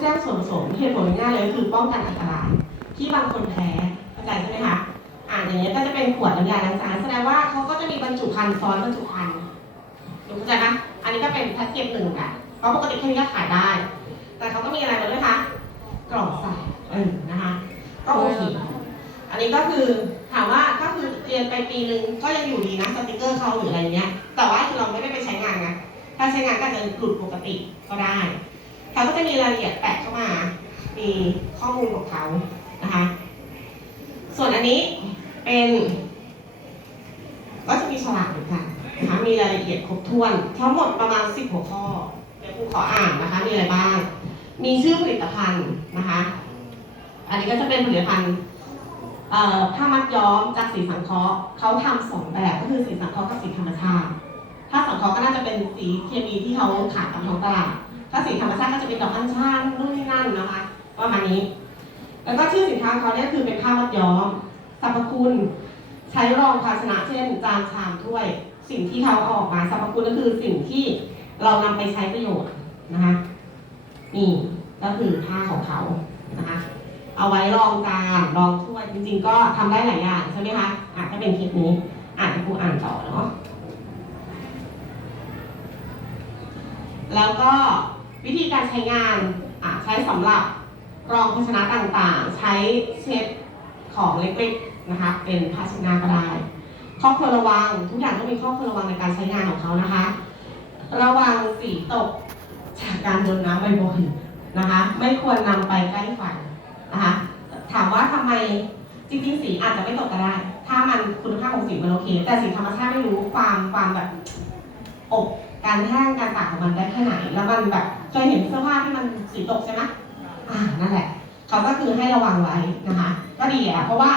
แจ้งส่วนผสมเหตุผลง่ายเลยคือป้องกันอันตรายที่บางคนแพ้เข้าใจใช่ไหมคะอ่าอย่างนี้ก็จะเป็นขวดน้ำยาล้างจานแสดงว่าเขาก็จะมีบรรจุภัณฑ์ซ้อนบรรจุภัณฑ์ถูกเข้าใจไหมอันนี้ก็เป็นแพ็กเกจหนึ่งกันเพราะปกติแค่นี้ก็ขายได้ แต่เขาก็มีอะไรมาด้วยคะกล่องใส่เออนะคะก็โอเคอันนี้ก็คือถามว่าก็คือเรียนไปปีนึงก็ยังอยู่ดีนะสติกเกอร์เขาหรืออะไรเงี้ย แต่ว่าเราไม่ได้ไปใช้งานไงถ้าใช้งานก็จะหลุดปกติก็ได้ เขาก็จะมีรายละเอียดแปะเข้ามา มีข้อมูลของเขานะคะ ส่วนอันนี้เป็นก็จะมีฉลากเหมือนกันนะคะ มีรายละเอียดครบถ้วน ทั้งหมดประมาณ 10 หัวข้อ เดี๋ยวครูขออ่านนะคะ มีอะไรบ้าง มีชื่อผลิตภัณฑ์นะคะ อันนี้ก็จะเป็นผลิตภัณฑ์ผ้ามัดย้อมจากสีสังเคราะห์เขาทำสองแบบก็คือสีสังเคราะห์กับสีธรรมชาติ ถ้าสังเคราะห์ก็น่าจะเป็นสีเคมีที่เขาขายตามท้องตลาด ถ้าสีธรรมชาติก็จะเป็นดอกอัญชันนู่นนี่นั่นนะคะประมาณนี้ แล้วก็ชื่อสินค้าเขาเนี่ยคือเป็นผ้ามัดย้อมสรรพคุณ ใช้รองภาชนะเช่น จานชามถ้วย สิ่งที่เขาเอาออกมาสรรพคุณก็คือสิ่งที่เรานำไปใช้ประโยชน์นะคะนี่ก็คือผ้าของเขานะคะเอาไว้รองจานรองถ้วยจริง ๆ ก็ทำได้หลายอย่างใช่ไหมคะอะถ้าเป็นคลิปนี้อ่านครูอ่านต่อเนาะแล้วก็ วิธีการใช้งานใช้สำหรับรองภาชนะต่างๆ ใช้เช็ดของเล็กๆนะคะ เป็นภาชนะก็ได้ข้อควรระวังทุกอย่างต้องมีข้อควรระวังในการใช้งานของเขานะคะ ระวังสีตกจากการโดนน้ำบ่อยๆนะคะ ไม่ควรนำไปใกล้ไฟนะคะ ถามว่าทำไมจริงๆสีอาจจะไม่ตกก็ได้ ถ้ามันคุณภาพของสีมันโอเค แต่สีธรรมชาติไม่รู้ความความแบบอบการแห้งการตากของมันได้แค่ไหน แล้วมันแบบ เคยเห็นเสื้อผ้าที่มันสีตกใช่ไหมอ่านั่นแหละ เขาก็คือให้ระวังไว้นะคะ ก็ดีอะเพราะว่า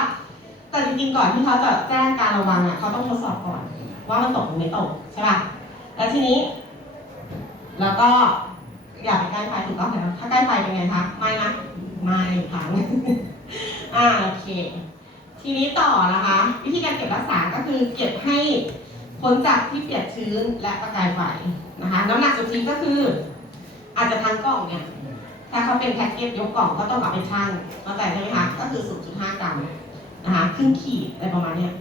แต่จริงๆก่อนที่เขาจะแจ้งการระวังอะเขาต้องทดสอบก่อน ว่ามันตกหรือไม่ตกใช่ป่ะแล้วทีนี้ แล้วก็อย่าไปใกล้ไฟถูกต้องไหมถ้าใกล้ไฟเป็นไงคะไม่นะไม่พังอ่าโอเค ทีนี้ต่อนะคะ วิธีการเก็บรักษาก็คือเก็บให้พ้นจากที่เปียกชื้นและประกายไฟนะคะ น้ำหนักสุทธิก็คือ อาจจะทั้งกล่องเนี่ย ถ้าเขาเป็นแพ็กเกจยกกล่องก็ต้องเอาไปชั่งเข้าใจใช่ไหมคะ ก็คือ 0.5 กรัมนะคะครึ่งขีดอะไรประมาณเนี้ย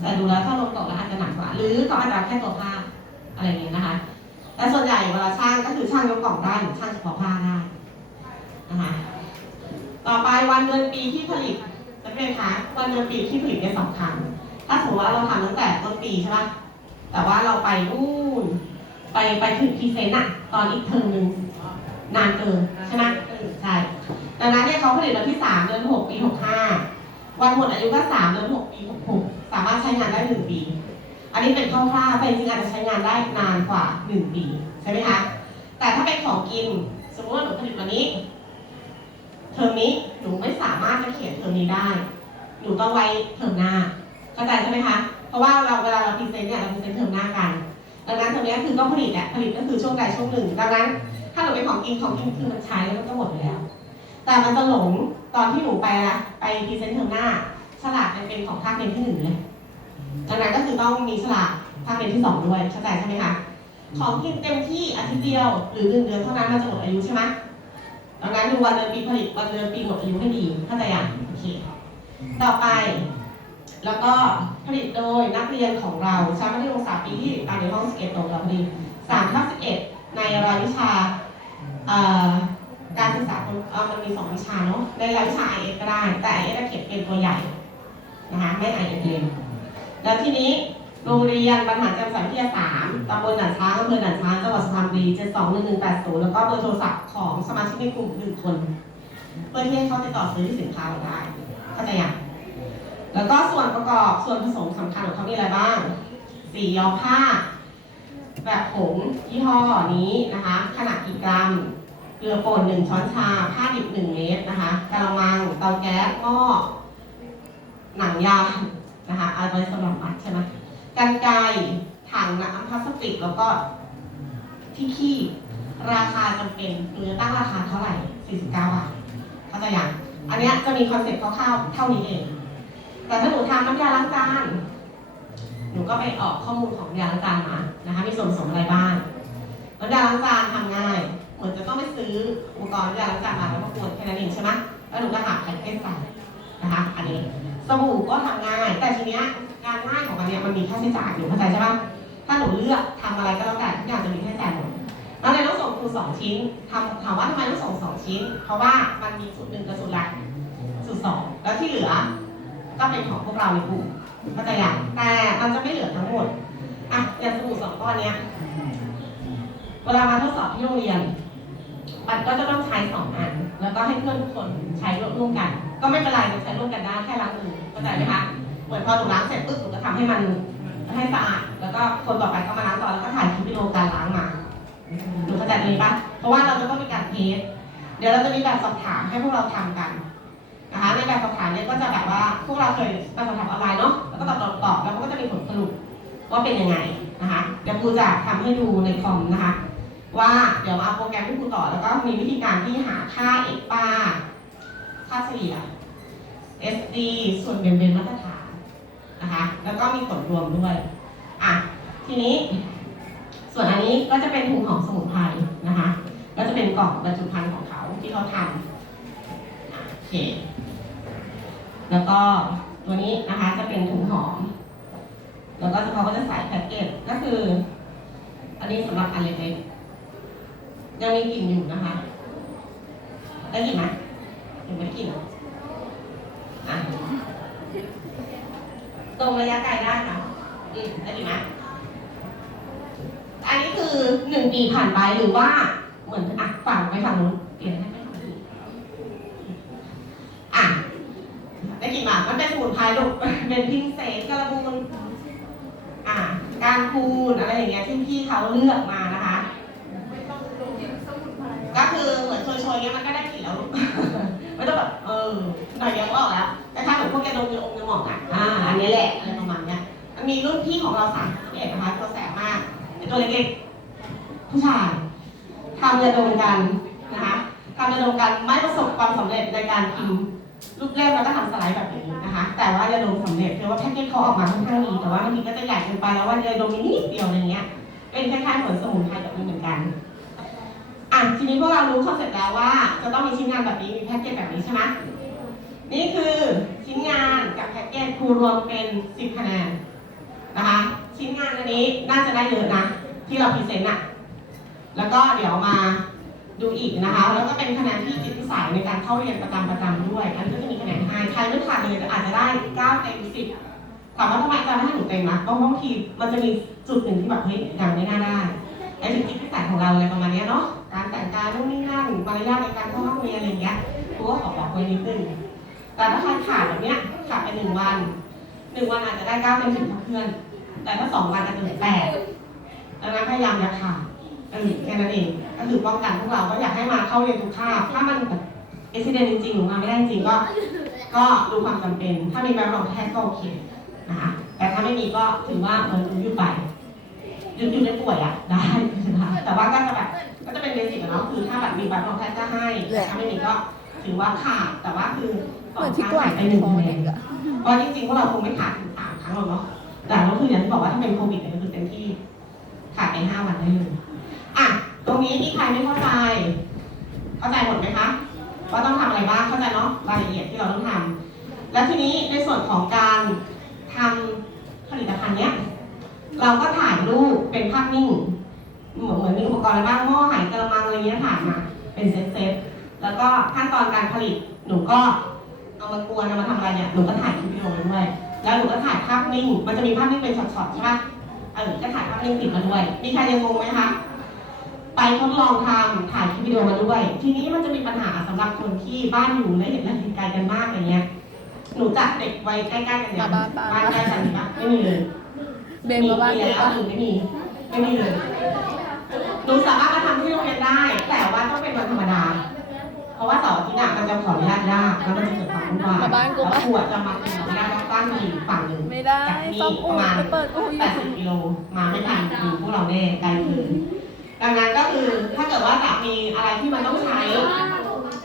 แต่ดูแล้วถ้าลงกล่องแล้วอาจจะหนักกว่า หรือเขาอาจจะแค่ตัวผ้าอะไรอย่างเงี้ยนะคะ แต่ส่วนใหญ่เวลาช่างก็คือช่างยกกล่องได้หรือช่างเฉพาะผ้าได้นะคะ ต่อไปวันเดือนปีที่ผลิตนักเรียนคะวันเดือนปีที่ผลิตเนี่ยสำคัญถ้าสมมติว่าเราทำตั้งแต่ต้นปีใช่ปะแต่ว่าเราไปนู่น ไปไปถึงพรีเซนต์อะตอนอีกเทอมหนึ่งนานเกินใช่ไหมใช่ดังนั้นเนี่ยเขาผลิตวันที่สามเดือนหกปีหกห้าวันหมดอายุก็สามเดือนหกปีหกหกสามารถใช้งานได้หนึ่งปี อันนี้เป็นคร่าวๆแต่จริงๆอาจจะใช้งานได้นานกว่าหนึ่งปี ใช่ไหมคะ แต่ถ้าเป็นของกิน สมมติว่าหนูผลิตวันนี้ เทอมนี้หนูไม่สามารถจะเขียนเทอมนี้ได้ หนูต้องไว้เทอมหน้า เข้าใจใช่ไหมคะ เพราะว่าเราเวลาเราพรีเซนต์เนี่ยเราพรีเซนต์เทอมหน้ากัน ดังนั้นเทอมนี้คือต้องผลิตแหละผลิตก็คือช่วงใดช่วงหนึ่ง ดังนั้น ถ้าหนูเป็นของกินของกินคือมันใช้แล้วมันก็หมดไปแล้ว แต่มันจะหลงตอนที่หนูไปละไปพรีเซนต์เทอมหน้าฉลากมันเป็นของภาคเรียนที่หนึ่งเลยดังนั้นก็คือต้องมีฉลากภาคเรียนที่สองด้วยเข้าใจใช่ไหมคะของกินเต็มที่อาทิตย์เดียวหรือหนึ่งเดือนเท่านั้นมันจะหมดอายุใช่ไหมดังนั้นดูวันเดือนปีผลิตวันเดือนปีหมดอายุให้ดีเข้าใจยังโอเคต่อไป แล้วก็ผลิตโดยนักเรียนของเราชั้นมัธยมศึกษาปีที่ตามในห้องสเก็ตตรงเราพอดีสามทับสิบเอ็ดในรายวิชาการศึกษามันมีสองวิชาเนาะในรายวิชา IS ก็ได้ แต่ IS เขียนเป็นตัวใหญ่นะคะไม่ IS เองแล้วทีนี้โรงเรียนบรรหารแจ่มใสวิทยาสามตำบลด่านช้างอำเภอด่านช้างจังหวัดสุพรรณบุรีเจ็ดสองหนึ่งหนึ่งแปดศูนย์แล้วก็เบอร์โทรศัพท์ของสมาชิกในกลุ่มหนึ่งคน เพื่อที่ให้เขาติดต่อซื้อสินค้าเราได้เข้าใจยัง แล้วก็ส่วนประกอบส่วนผสมสำคัญของเขามีอะไรบ้าง สีย้อมผ้า แบบผงยี่ห้อนี้นะคะ ขนาดกี่กรัม เกลือป่นหนึ่งช้อนชา ผ้าดิบหนึ่งเมตรนะคะกระมัง เตาแก๊ส หม้อ หนังยางนะคะเอาไว้สำหรับมัดใช่ไหมกันไกถังน้ำพลาสติกแล้วก็ที่ขี้ราคาจำเป็นหรือตั้งราคาเท่าไหร่ 49 บาทเข้าใจยังอันนี้จะมีคอนเซ็ปต์คร่าวๆเท่านี้เอง แต่ถ้าหนูทำน้ำยาล้างจานหนูก็ไปออกข้อมูลของยาล้างจานมานะคะ มีส่วนผสมอะไรบ้างน้ำยาล้างจานทำง่าย เหมือนจะต้องไปซื้ออุปกรณ์ยาล้างจานมาแล้วก็กวนแค่นั้นเองใช่ไหมแล้วหนูก็หาแพ็กเกจใส่นะคะ อันนี้สบู่ก็ทำง่าย แต่ทีเนี้ยงานง่ายของมันเนี่ยมันมีค่าใช้จ่ายอยู่เข้าใจใช่ปะถ้าหนูเลือกทำอะไรก็แล้วแต่ทุกอย่างจะมีค่าใช้จ่ายหมดแล้วเลยต้องส่งครูสองชิ้นทำถามว่าทำไมต้องส่งสองชิ้น เพราะว่ามันมีสูตรหนึ่งกับสูตรหลักสูตรสองแล้วที่เหลือ ก็เป็นของพวกเราในกลุ่มเข้าใจย่างแต่มันจะไม่เหลือทั้งหมดอะอย่างสบู่สองก้อนเนี้ยเวลามาทดสอบที่โรงเรียน มันก็จะต้องใช้สองอัน แล้วก็ให้เพื่อนทุกคนใช้ร่วมกัน ก็ไม่เป็นไรมันใช้ร่วมกันได้แค่ล้างมือเข้าใจไหมคะเหมือนพอหนูล้างเสร็จปุ๊บหนูก็ทำให้มันให้สะอาด แล้วก็คนต่อไปก็มาล้างต่อแล้วก็ถ่ายคลิปวิดีโอการล้างมาหนูเข้าใจตรงนี้ปะเพราะว่าเราจะต้องมีการเทสเดี๋ยวเราจะมีแบบสอบถามให้พวกเราทำกัน นะคะในแบบสอบถามเนี่ยก็จะแบบว่าพวกเราเคยแบบสอบถามออนไลน์เนาะแล้วก็ตอบตอบตอบแล้วมันก็จะมีผลสรุปว่าเป็นยังไงนะคะเดี๋ยวครูจะทำให้ดูในคอมนะคะ ว่าเดี๋ยวมาเอาโปรแกรมที่ครูต่อแล้วก็มีวิธีการที่หาค่าเอกปาค่าเฉลี่ย SD ส่วนเบนเบนมาตรฐานนะคะแล้วก็มีผลรวมด้วยอะทีนี้ ส่วนอันนี้ก็จะเป็นถุงหอมสมุนไพรนะคะ ก็จะเป็นกล่องบรรจุภัณฑ์ของเขาที่เขาทำโอเค แล้วก็ตัวนี้นะคะจะเป็นถุงหอม แล้วก็เขาก็จะใส่แพ็กเกจก็คือ อันนี้สำหรับอันเล็กๆยังมีกลิ่นอยู่นะคะ ได้กลิ่นไหมยังไม่ได้กลิ่นออะตรงระยะไกลได้ค่ะอืมได้กลิ่นไหมอันนี้คือหนึ่งปีผ่านไปหรือว่าเหมือนอะฝั่งไปฝั่งนู้นเปลี่ยนให้ ได้กลิ่นไหมมันเป็นสมุนไพรลูกเป็นพิงเสนกระบูนอ่าการคูณอะไรอย่างเงี้ยที่พี่เขาเลือกมานะคะ ก็คือเหมือนโชยๆเงี้ยมันก็ได้กลิ่นแล้วไม่ต้องแบบเออหน่อยเดียวก็ออกแล้วแต่ถ้าเหมือนพวกแกดมยาอมยาหมองอะอ่าอันนี้แหละอะไรประมาณเนี้ยมันมีรุ่นพี่ของเราสามเอ็ดนะคะตัวแสบมากเป็นตัวเล็กๆผู้ชายทำยาดมกันนะคะทำยาดมกันไม่ประสบความสำเร็จในการพิมพ์ รูปเล่มแล้วก็ทำสไลด์แบบนี้นะคะ แต่ว่ายาดมสำเร็จคือว่าแพ็กเกจเขาออกมาค่อนข้างดี แต่ว่าบางทีก็จะใหญ่เกินไปแล้วว่ายาดมมีนิดเดียวอะไรเงี้ย เป็นคล้ายๆเหมือนสมุนไพรแบบนี้เหมือนกัน อะทีนี้พวกเรารู้คอนเซ็ปต์แล้วว่า จะต้องมีชิ้นงานแบบนี้มีแพ็กเกจแบบนี้ใช่ไหมนี่คือชิ้นงานกับแพ็กเกจครูรวมเป็น 10คะแนนนะคะ ชิ้นงานอันนี้น่าจะได้เยอะนะที่เราพรีเซนต์อะแล้วก็เดี๋ยวมา ดูอีกนะคะ แล้วก็เป็นคะแนนที่จิตวิสัยในการเข้าเรียนประจำประจำด้วย อันนี้ก็จะมีคะแนนให้ใครไม่ผ่านเลยอาจจะได้9เต็ม10ถามว่าทำไมอาจารย์ให้หนูเต็มนะก็บางทีมันจะมีจุดหนึ่งที่แบบเฮ้ยยังไม่น่าได้ไอ้ถึงจิตวิสัยของเราอะไรประมาณนี้เนาะการแต่งกายนู่นนี่นั่นมารยาทในการเข้าห้องเรียนอะไรอย่างเงี้ยครูก็ขอบอกไว้นิดนึงแต่ถ้าใครขาดแบบเนี้ยขาดไปหนึ่งวันหนึ่งวันอาจจะได้เก้าเต็มสิบเพื่อน แต่ถ้าสองวันอาจจะเหลือแปดดังนั้นพยายามอย่าขาด เออแค่นั้นเองก็คือป้องกันพวกเราก็อยากให้มาเข้าเรียนทุกคาบถ้ามันแบบเอซิเดนจริงๆหรือมาไม่ได้จริงก็ ก็ดูความจำเป็น ถ้ามีใบรับรองแพทย์ก็โอเคนะคะแต่ถ้าไม่มีก็ถือว่าเออหยุดไปหยุดหยุดได้ป่วยอะได้นะคะแต่ว่าก็จะแบบก็จะเป็นเบสิกอะเนาะคือถ้าแบบมีใบรับรองแพทย์ก็ให้ถ้าไม่มีก็ถือว่าขาดแต่ว่าคือเหมือนที่กวาดไปหนึ่งคะแนเด็นกอะเพราะจริงๆพวกเราคงไม่ขาดถึงสามครั้งหรอกเนาะแต่ก็คืออย่างที่บอกว่าถ้าเป็นโควิดเนี่ยก็คือเต็มที่ขาดไปห้าวันได้เลย ตรงนี้มีใครไม่เข้าใจ เข้าใจหมดไหมคะว่าต้องทำอะไรบ้างเข้าใจเนาะรายละเอียดที่เราต้องทำแล้วทีนี้ในส่วนของการทำผลิตภัณฑ์เนี้ยเราก็ถ่ายรูปเป็นภาพนิ่งเหมือนเหมือนมีอุปกรณ์อะไรบ้างหม้อหายกระมังอะไรเงี้ยถ่ายมาเป็นเซตเซตๆแล้วก็ขั้นตอนการผลิตหนูก็เอามากวนเอามาทำอะไรเนี่ยหนูก็ถ่ายคลิปวิดีโอมาด้วยแล้วหนูก็ถ่ายภาพนิ่งมันจะมีภาพนิ่งเป็นช็อตๆใช่ปะเออก็ถ่ายภาพนิ่งติดมาด้วยมีใครยังงงไหมคะ ไปทดลองทำถ่ายคลิปวิดีโอมาด้วย ทีนี้มันจะมีปัญหาสำหรับคนที่บ้านอยู่และเห็นและเห็นไกลกันมากอะไรเงี้ย หนูจัดเด็กไว้ใกล้ๆกันเนี่ยมาบ้านป้าบ้านใกล้กันมีปะไม่มีเลยเบนมาบ้านมีเด็กแล้วปะหรือไม่มีไม่มีเลยหนูสามารถมาทำที่โรงเรียนได้ แต่ว่าต้องเป็นวันธรรมดา เพราะว่าเสาร์อาทิตย์น่ะมันจะขออนุญาตยากแล้วมันจะเกิดความวุ่นวายมาบ้านกูแล้วปะครูอะจะมาขออนุญาตแล้วบ้านมีอยู่ฝั่งหนึ่งไม่ได้จากนี่ซ่อมอู่ประมาณไปเปิดอู่อยู่80กิโลมาไม่ทันดูพวกเราแน่ไกลเกินดังนั้นก็คือถ้าเกิดว่าจะ มีอะไรที่มันต้องใช้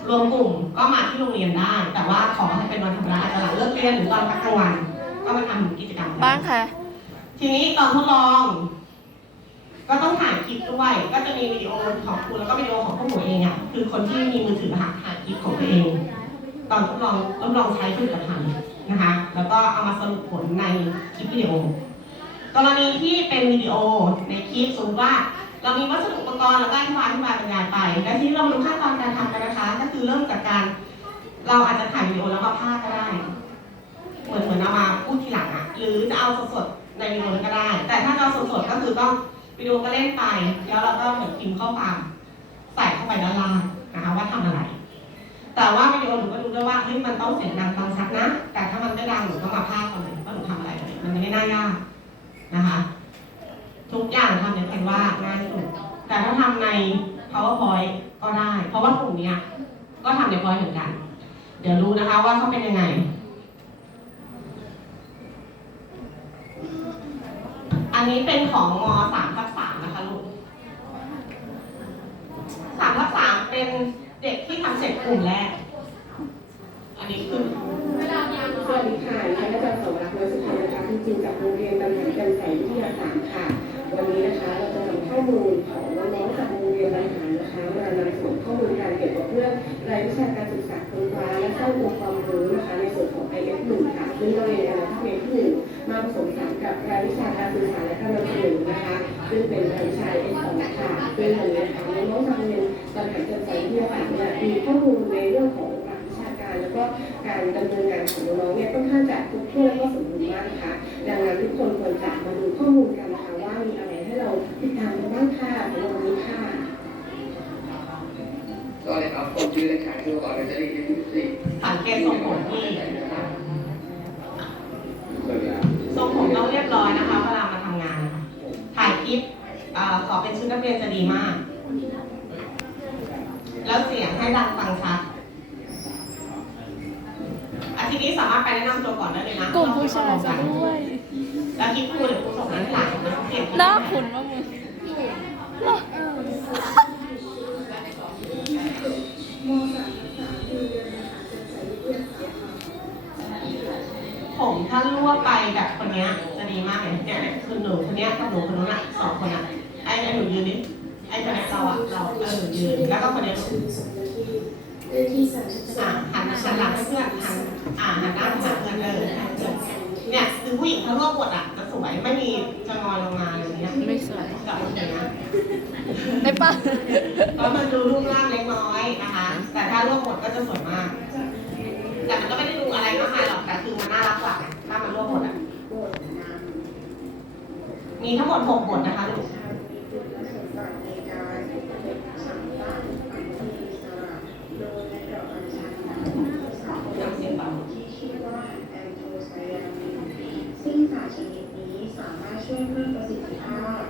รวมกลุ่มก็มาที่โรงเรียนได้ แต่ว่าขอให้เป็นวันธรรมดาอาจจะหลังเลิกเรียนหรือตอนพักกลางวันก็มาทำกิจกรรมบ้านใครทีนี้ตอนทดลอง ก็ต้องถ่ายคลิปด้วย ก็จะมีวิดีโอของครูแล้วก็วิดีโอของพวกหนูเองอะคือคนที่มีมือถือหักถ่ายคลิปของตัวเอง ตอนทดลองทดลองใช้ผลิตภัณฑ์นะคะ แล้วก็เอามาสรุปผลในคลิปวิดีโอ กรณีที่เป็นวิดีโอในคลิปสมมติว่า เรามีวัสดุอุปกรณ์แล้วก็อธิบายอธิบายบรรยายไปแล้วทีนี้เรามาดูขั้นตอนการทำกันนะคะ ก็คือเริ่มจากการ เราอาจจะถ่ายวิดีโอแล้วก็พากย์ก็ได้ เหมือนเหมือนเอามาพูดทีหลังอะหรือจะเอาสดๆในวิดีโอก็ได้ แต่ถ้าเอาสดๆก็คือต้องวิดีโอก็เล่นไป แล้วเราก็เหมือนพิมพ์ข้อความใส่เข้าไปด้านล่างนะคะว่าทำอะไร แต่ว่าวิดีโอหนูก็ดูด้วยว่าเฮ้ยมันต้องเสียงดังฟังชัดนะ แต่ถ้ามันไม่ดังหนูก็มาพากย์เอาเลยว่าหนูทำอะไร มันไม่น่ายากนะคะ ทุกอย่างทำในแคนวาง่ายสุด แต่ถ้าทำใน powerpoint ก็ได้ เพราะว่ากลุ่มนี้ก็ทำใน point เหมือนกัน เดี๋ยวรู้นะคะว่าเขาเป็นยังไงอันนี้เป็นของมสามทับสามนะคะลูกสามทับสามเป็นเด็กที่ทำเสร็จกลุ่มแรก อันนี้คือ ชาการศึกษาค้นคว้าและสร้างองค์ความรู้นะคะในส่วนของ IF 1ค่ะซึ่งเราเรียนในภาคเรียนที่หนึ่งมาผสมผสานกับรายวิชาการสื่อสาและการนำเสนอนะคะ ซึ่งเป็นรายวิชา S 2ค่ะซึ่งวันนี้นะคะน้องๆจางเรียนบรรหารการใส่วิทยาศาสตร์เนี่ยมีข้อมูลในเรื่องของหลักวิชาการ แล้วก็การดำเนินการของน้องเนี่ยค่อนข้างจะครบถ้วนและก็สมบูรณ์มากนะคะดังนั้นทุกคนควรจะมาดูข้อมูลกันนะคะว่ามีอะไรให้เราติดตามกันบ้างค่ะสำหรับวันนี้ค่ะ สวัสดีครับผมชื่อเด็กชายชื่อก่อนเลยจะเรียกที่สี่สังเกตทรงผมที่สวัสดีครับทรงผมต้องเรียบร้อยนะคะ เวลามาทำงานนะคะถ่ายคลิปเอ่อขอเป็นชุดนักเรียนจะดีมาก แล้วเสียงให้ดังฟังชัดอาทิตย์นี้สามารถไปแนะนำตัวก่อนได้เลยนะกลุ่มผู้ชายซะด้วยแล้วคลิปครูเดี๋ยวครูส่งนั้นหลังนะเปลี่ยนคลิปหน้าขุนมากมึง ผมถ้ารวบไปแบบคนเนี้ยจะดีมากเลยเนี่ยเนี่ยคือหนูคนเนี้ยกับหนูคนนู้นอะสองคนอะไอ้ไอ้หนูยืนดิไอ้คนเนี้ยเราอะเราเออยืนแล้วก็คนเนี้ยหนูอะหันหันหลังให้เพื่อนหันอ่าหันหน้าไปหาเพื่อนเออให้เพื่อนเนี่ยคือผู้หญิงเขารวบบทอะจะสวยไม่มีจะงอยลงมาอะไรอย่างเงี้ยไม่สวยกับคนอย่างเงี้ยได้ปะแล้วมันดูรูปร่างเล็กน้อยนะคะ แต่ถ้ารวบบทก็จะสวยมาก แต่มันก็ไม่ได้ดูอะไรมากมายหรอกแต่คือมันน่ารักกว่าไง ถ้ามันรวมหมดอะ มีทั้งหมดหกบทนะคะลูกซึ่งสารชนิดนี้สามารถช่วยเพิ่มประสิทธิภาพ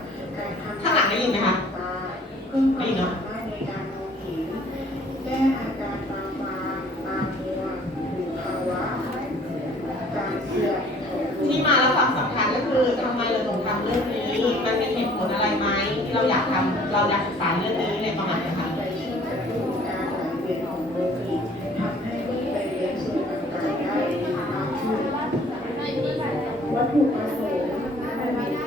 ที่มาแล้วความสำคัญก็คือทำไมเราถึงทำเรื่องนี้ มันมีเหตุผลอะไรไหมที่เราอยากทำเราอยากศึกษาเรื่องนี้ในประมาณนี้ค่ะไหนของโลหิตทำให้เลือดไปเลี้ยงส่วนต่างๆได้ดีมากขึ้นวัตถุประสงค์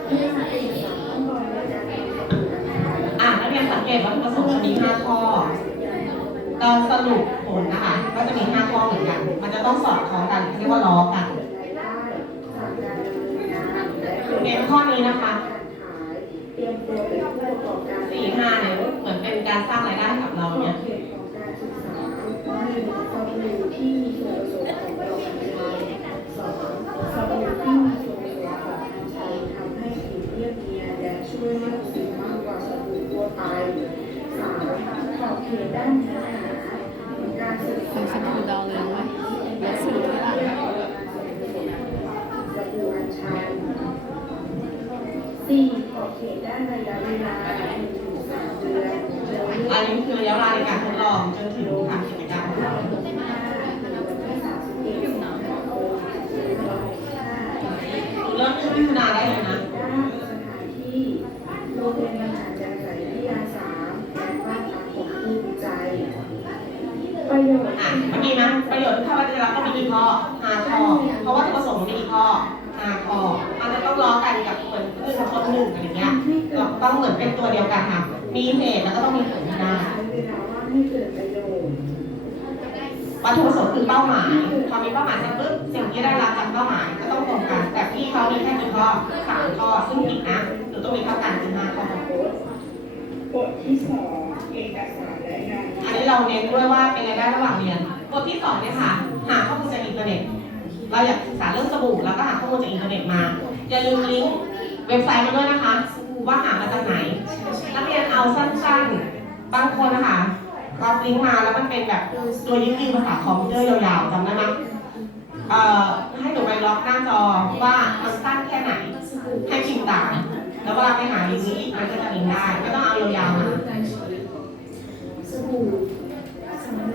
เพื่อให้สามขั้นตอนในการทำสบู่อัญชันอะนักเรียนสังเกตวัตถุประสงค์จะมี5ข้อตอนสรุปผลนะคะ ก็จะมี5ข้อเหมือนกัน มันจะต้องสอดคล้องกันเรียกว่าล้อกัน ข้อนี้นะคะสี่ห้าเนี่ยเหมือนเป็นการสร้างรายได้ London. วัตถุประสงค์คือเป้าหมายพอมีเป้าหมายเสร็จปุ๊บสิ่งที่ได้รับจากเป้าหมายก็ต้องตรงกัน แต่พี่เขามีแค่กี่ข้อสามข้อซึ่งผิดนะหนูต้องมีเท่ากันคือห้าข้อบทที่สองเอกสารและงานอันนี้เราเน้นด้วยว่าเป็นรายได้ระหว่างเรียนบทที่สองเนี่ยค่ะหาข้อมูลจากอินเทอร์เน็ตเราอยากศึกษาเรื่องสบู่แล้วก็หาข้อมูลจากอินเทอร์เน็ตมา อย่าลืมลิงก์เว็บไซต์มาด้วยนะคะว่าหามาจากไหน นักเรียนเอาสั้นๆ บางคนนะคะ รับลิงก์มาแล้วมันเป็นแบบตัวยืดยืภาษาคอมพิวเตอร์ยาวๆจำได้ไหมเอ่อให้หนูไปล็อกหน้าจอว่ามันสั้นแค่ไหน ให้พิมพ์ตามแล้วเวลาไปหาลิงก์นี้มันก็จะลิงก์ได้ไม่ต้องเอายาวๆมาสบู่สำหรับ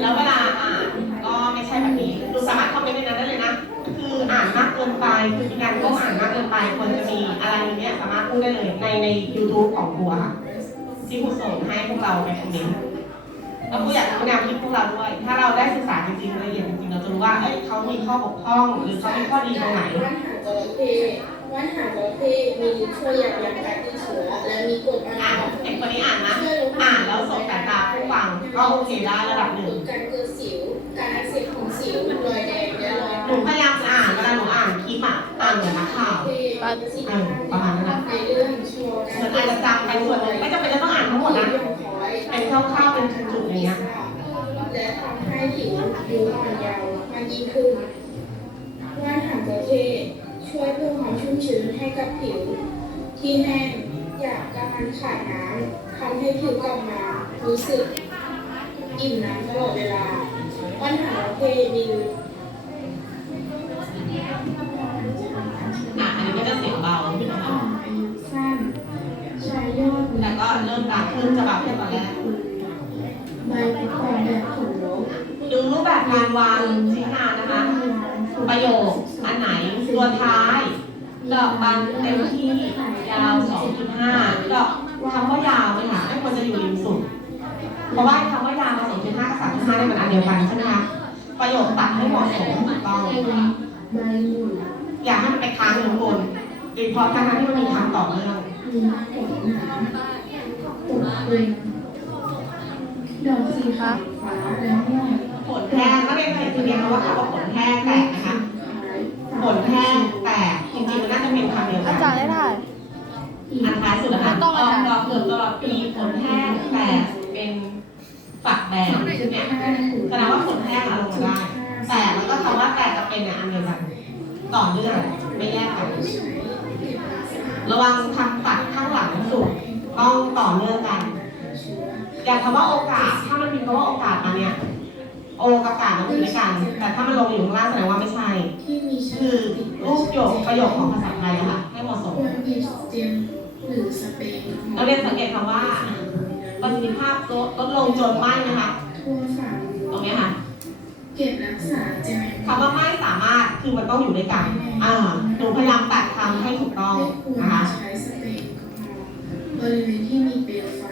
แล้วเวลาอ่านก็ไม่ใช่แบบนี้ดูสามารถคอมเมนต์ในนั้นได้เลยนะ คืออ่านมากเกินไป คือมีการก้มอ่านมากเกินไปควรจะมีอะไรอย่างเงี้ยสามารถพูดได้เลยในใน YouTube ของครูอะค่ะ ที่ครูส่งให้พวกเราไปคอมเมนต์แล้วครูอยากแนะนำที่พวกเราด้วย ถ้าเราได้ศึกษาจริงๆละเอียดจริงๆเราจะรู้ว่าเอ้ยเขามีข้อบกพร่องหรือเขามีข้อดีตรงไหนว่านหางจระเข้ว่านหางจระเข้มีช่วยยับยั้งการติดเชื้อและมีกรดอะอ่านมิเด็กคนนี้อ่านนะช่วยลดอ่านแล้วส่งสายตาผู้ฟังก็โอเคได้ระดับหนึ่งการเกิดสิว การอักเสบของสิวรอยแดงและรอยหนูพยายามอ่า ออประมาณนั้นนะในเรื่องชัวร์เหมือนอาจจะจำไปส่วนหนึ่งไม่จำเป็นจะต้องอ่านทั้งหมดนะเป็นคร่าวๆเป็นจุดๆอย่างเงี้ยและทำให้ผิวดูอ่อนยาวมากยิ่งขึ้นว่านหางจระเข้ช่วยเพิ่มความชุ่มชื้นให้กับผิว ที่แห้งอยากกระมันขาดน้ำทำให้ผิวกลับมา รู้สึกอิ่มน้ำตลอดเวลาปัญหาเพมีอะอั การวางชิ้นงานนะคะ ประโยคอันไหนตัวท้ายดอกบานเต็มที่ยาว 2.5ดอกคำว่ายาวเลยค่ะไม่ควรจะอยู่ริมสุด เพราะว่าคำว่ายาวกับ2.5กับ3.5เนี่ยมันอันเดียวกันใช่ไหมคะประโยคตัดให้เหมาะสมถูกต้องใบหมุนอย่าให้มันไปค้างอยู่ข้างบนโดยเฉพาะทั้งๆที่มันมีคำต่อเนื่องมีขนหนาปกคลุมดอกสีขาวฟ้าและ ม่วงผลแห้งนักเรียนเขียนทีเดียวคำว่าคำว่าผลแห้งแตกนะคะผลแห้งแตกจริงๆมันน่าจะเป็นคำเดียวกัอานจารย์ได้ถ่าย อันท้ายสุดนะคะไม่ต้องออาอกจารย์ ดอกเกือบตลอดปีผลแห้งแตกเป็นฝักแบนซึ่งเนี่ยแสดงว่าผลแห้งอะลงมาได้แต่แล้วก็คำว่าแตกกับเป็นเนี่ยอันเดียวกันต่อเนื่องไม่แยกกัน ระวังทำปัดข้างหลังสุดต้องต่อเนื่องกัน อย่างคำว่าโอกาส ถ้ามันมีคำว่าโอกาสมาเนี่ย โอกับกาสมันอยู่ด้วยกัน แต่ถ้ามันลงอยู่ข้างล่างแสดงว่าไม่ใช่ ที่มีคือรูปโยคประโยคของภาษาไทยอะค่ะให้เหมาะสมควรมีสเตียมหรือสเปรย์เราเรียนสังเกตคำว่า ประสิทธิภาพลดลดลงจนไม่นะคะ ทั่วฝ่ามือตรงเนี้ยค่ะเก็บรักษาเจลคำว่าไม่สามารถคือมันต้องอยู่ด้วยกัน อ่าหนูพยายามตัดคำให้ถูกต้องไม่ควรนะคะ ใช้สเปรย์แอลกอฮอล์บริเวณที่มีเปลวไฟ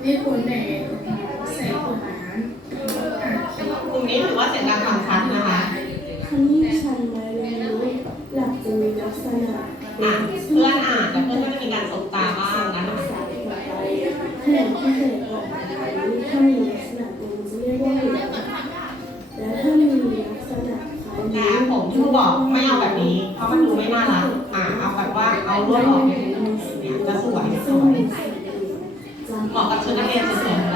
ไม่ควรแบ่งแอลกอ ณะอะเพื่อนอ่านแต่เพื่อนก็จะมีการสบตาบ้างนะคะขนมที่เด็กออกมาถ้ามีลักษณะเป็นจะเรียกว่าหลืองและถ้ามีลักษณะคล้ายแต่ผมที่ครูบอกไม่เอาแบบนี้ เพราะมันดูไม่น่ารักอ่าเอาแบบว่าเอาลวดออกเนี่ยจะสวยสวยเหมาะกับชุดนักเรียนสวย